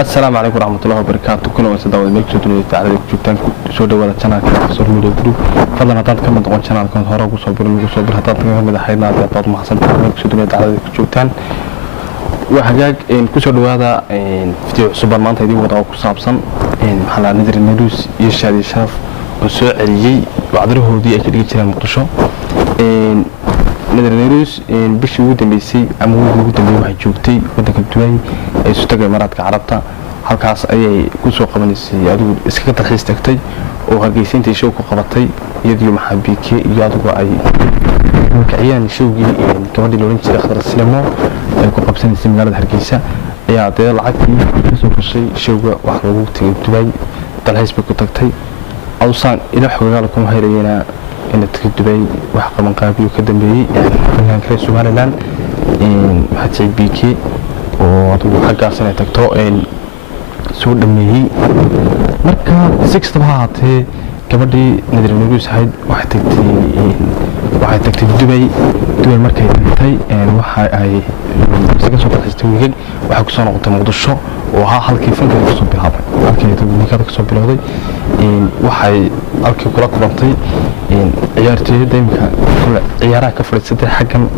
السلام عليكم ورحمة الله وبركاته. كنا وسداود ميكسو دنيا تعالى جوتان سو دوادا channel كسر ميديا جروب فضلا هتان كم دقون channel كان هراء وصبر هتان كم مدحينا بيطاد محسن ميكسو دنيا تعالى جوتان وحاجات إن كسر دوادا إن فيديو سوبر مان تيجي وضع كسابسن إن حلا ندر الندوس يشهد شاف وسوء عليه وعذره دي أكيد كتير مقطشة إن ندر الندوس إن بيش وجود بيسي أم وجود بيه واحد جوتي وده كتبي استجمع مرات كعربته halkaas ayay ku soo qabanaysaa adigu iska tarxiis tagtay oo hargeysintii show ku qabatay iyadoo maxabiike iyo adigu ay kaciyaan showgii gabadhii loolan jiray Khadar Silamo ay ku qabsanaysay magaalada Hargeysa ayaa dee lacagtii ka soo gashay showga wax lagu tagay Dubai tarxiis bay ku tagtay awsaan ila xogaal kuma hayrayna in Dubai wax qaban qaabiyo ka dambeeyay fannaanka Somaliland maxabiike oo adigu halkaas inay tagto soo dhameeyay marka sixtaba haatee gabadhii Nadir Nugus ahayd waxay tagtay Dubai markay tagtay waxa ay isaga soo baxsatay wiil waxa ku soo noqotay Muqdisho oo halkii fanka ka soo bilaabay halkii dadka ka soo bilowday waxay halkii kula kulantay ciyaartooyada imka ciyaaraha ka fadhiisatay xaggan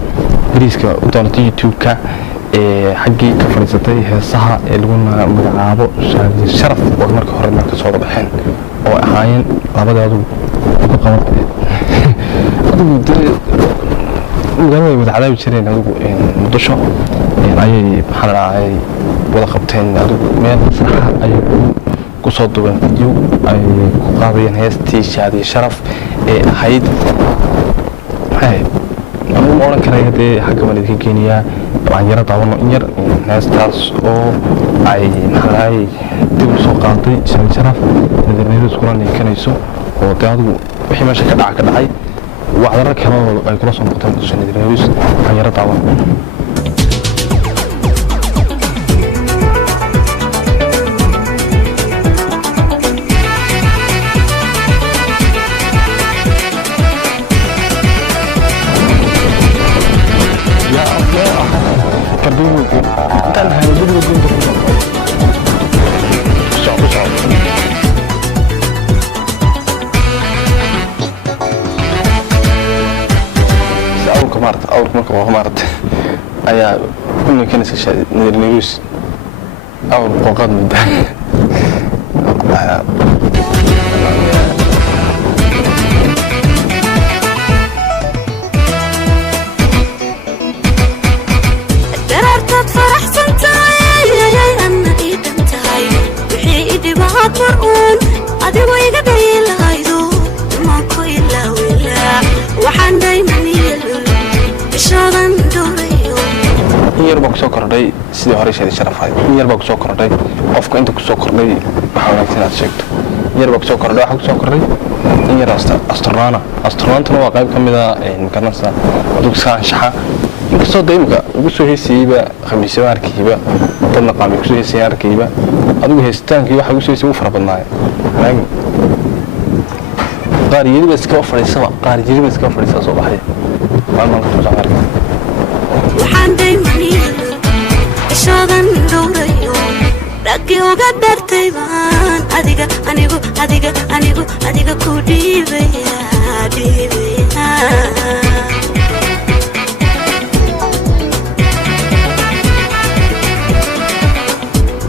bariiska u doonatay YouTube-ka حقي كفرستي هسها اللي مجعبه شرف ومرك هر مرك صور بحين أو أحيان لابد هذا قمت هذا بدي مجرد متعلم بشرين هذا مدشة أي حلا أي ولا خبتين هذا مين صراحة أي قصاد بين فيديو أي قابين هستي شادي شرف حيد هاي أنا أقول كنا يدي حاجة من الكينيا طبعا يرى طبعا إنير ناس تاس أو أي نهاي ديو سوقاتي شرف نقدر نريد كلنا نكنيسو وتعالوا وحنا ماشي كذا كذا وعذرا كمان يكون صنع قطعة عشان نقدر نريد يرى طبعا أول مرة أيا كل كنيس الشادي نيروس أول قوقات مدة دررت فرح سنتاي يا أنا إيد انتهاي وحيدي بعد مرقون أدي ويقبل هايدو ما كويلا ولا وحن دايما يربا كسو كرداي سيدي هوري شادي شرفاي يربا كسو كرداي qofka inta kusoo kordhay waxa wanaagsan aad sheegto yarba kusoo kordhay waxa kusoo kordhay in yar astronautna waa qayb kamid ah kanasa dugsiga anshaxa inkastoo deemka ugu soo heesayba khamiisyo arkiiba dadna qaami kusoo heesay arkiiba adigu heestaankii waxa ugu soo heesay u farabadnaay qaar yiriba iska fadhiisa soo baxay maalmaha ka soo arkaa waxaan daymaniyay ishadan dowrayo ragii uga dartay baan adiga ku dhiibaya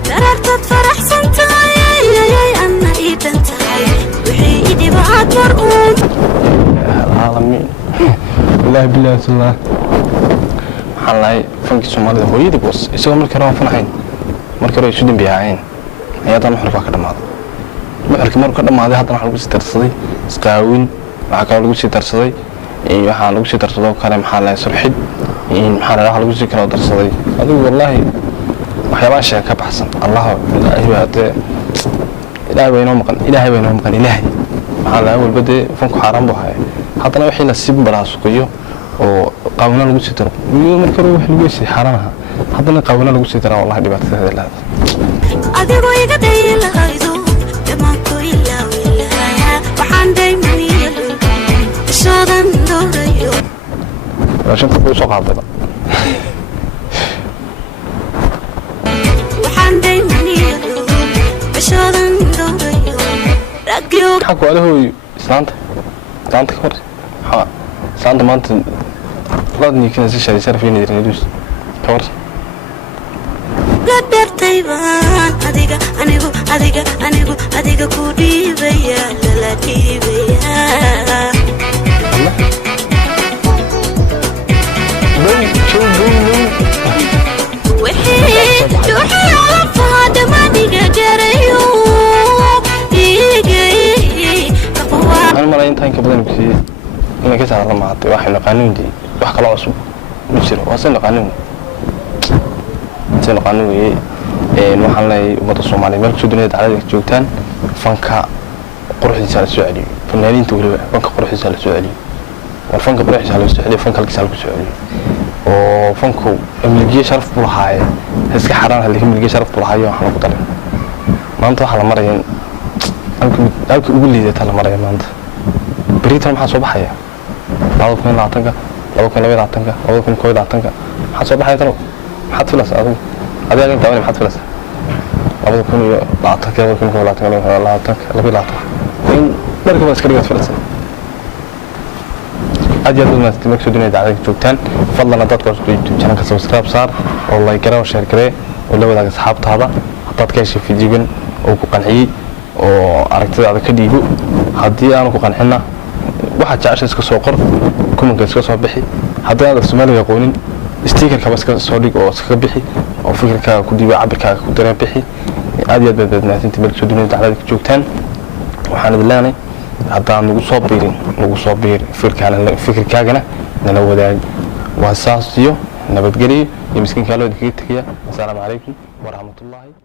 darartad faraxsan tahay anna iidan tahay wixii idibaad mar'uun العالمين والله بالله الله حلاي فنك سومالي هويدي بوس isagoo markii hore fanaxayn markii hore isu dambiyaayeen ayada nuxurka ka dhamaad nuxurkii markuu ka dhamaaday haddana waxa lagu sii darsaday isqaawin waxa kale lagu sii darsaday waxa lagu sii darsaday kale maxaa la surxid waxa lagu sii kala darsaday adigu wallahi waxyaabo shay ka baxsan allah ilaahay bayna maqan ilaahay waxa la walbade fanku xaraan buu hayaa haddana wixii la sib baraasuqiyo oo qaawna lagu sii daro markii hore wax lagu sii xaraanaha haddana qaawna lagu sii daro wallahi dhibaatada leedahay adigu iga daylaaydo dama ku ilaawilaha waxaan daymaniyay ishadan dowrayo عشان تبقوا صقعة وحان دايما حكوا عليه إسلامته كبر ها إسلامته ما أنت رادني كنا زي شر فيني يدرس كبر la dartay baan adiga ku dhiibaya lala dhiibaya wixii alfaada maniga jarayo أنا ما لا ينتهي كبدن كذي إنك تعرف ما عطي واحد قانون دي واحد كلا عصب مشير وصلنا قانون سين قانون نوحنا لي وضع الصومالي ملك سودانية على جوتان فنكا قروح رسالة السعودي فنانين تقولوا فنكا قروح رسالة السعودي والفنكا قروح رسالة السعودي فنكا رسالة السعودي وفنكو الملقية شرف بلحاية هسك حرام اللي هم الملقية شرف بلحاية وحنا قدرين ما أنتوا على مرين أنك أقول لي ذات على مرين ما أنت بريتنا محا صباحية لو كنا نعطنك لو كنا نبي نعطنك لو كنا كوي نعطنك محا صباحية ترى حد فلس هذا يعني تمام حد فلس لو كنا نعطنك لو كنا كوي نعطنك لو كنا نعطنك لو نعطنك إن نركب عسكرية فلس أجل ما تمك سودانية على جوتان فضلا نضغط على اليوتيوب channel سبسكرايب صار والله يكره وشير كره ولا وذاك أصحاب هذا حطيت كاش في جيبن أو قنعي oo aragtidaada ka dhiibo hadii aan ku qanxina waxa jeceshay iska soo qor comment iska soo bixi hadii aad Soomaaliga aqoonin sticker ka iska soo dhig oo iska bixi oo fikirkaaga ku dhiibo cabirkaaga ku dareen bixi aad iyo aad baadnaantii meel soo dunida dhacdada ka joogtaan waxaan idinleenahay hadaan nagu soo biir fikirkaagana nala wadaag waa saas iyo nabadgelyo iyo miskiinka loo idinkaga tagaya assalaamu calaykum wa rahmatullaahi